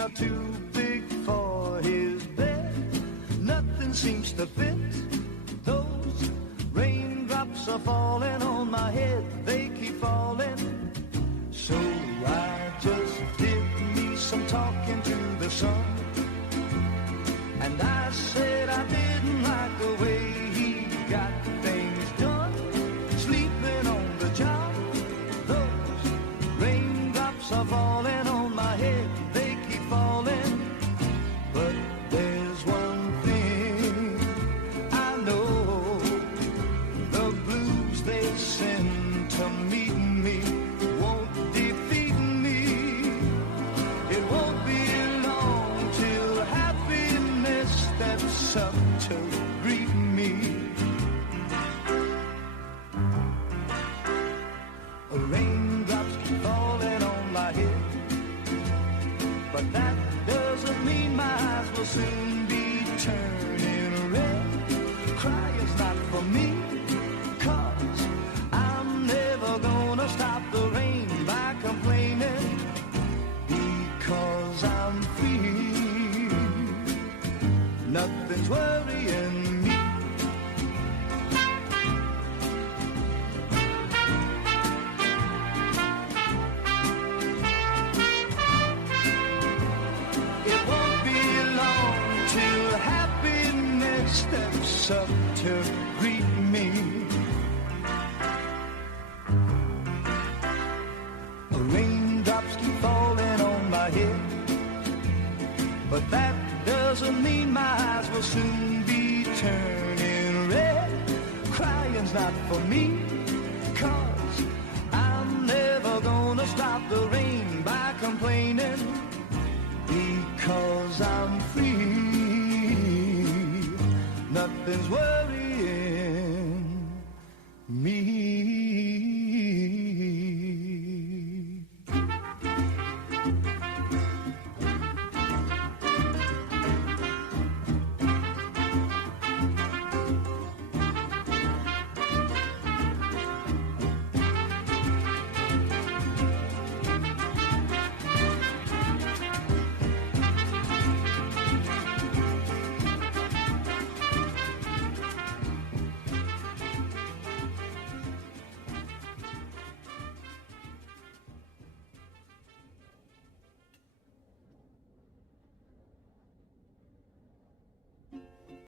are too big for his bed. Nothing seems to fit. Those raindrops are falling on my head. They keep falling. So I just did me some talking to the sun. And I said I didn't like the way he got things done. Sleeping on the job. Those raindrops are falling on my head. They keep falling. But there's one thing I know. The blues they send to meet me won't defeat me. It won't be long till happiness steps up to greet me. Raindrops keep falling on my head, but that doesn't mean my eyes will soon be turning red. Crying's not for me, 'cause I'm never gonna stop the rain by complaining, because I'm free. Nothing's worrying me. It won't be long till happiness steps up to greet me. Raindrops keep falling on my head, but that doesn't mean my eyes will soon be turning red. Crying's not for me, 'cause I'm never gonna stop the rain by complaining, because I'm free. Nothing's worrying